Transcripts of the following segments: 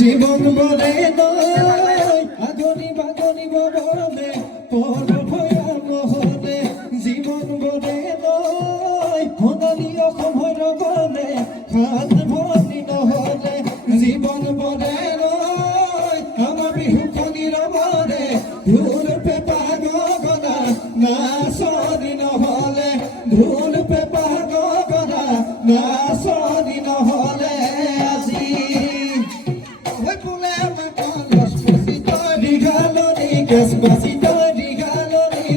জীবন বলে আধুনি বাগনি বলে পর মহলে জীবন বলে সোণালী অসমৰ বলে হাত ভৰি নহলে জীবন বলে আমাৰ বিহুখনিৰ বলে ঢোল পেঁপা গগনা নাচনি নহলে ঢোল পেঁপা গগনা নাচনি নহলে আজি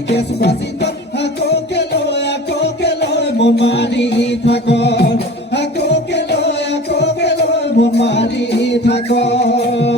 Despacito, ako que lo, momani thako, ako que lo, momani thako.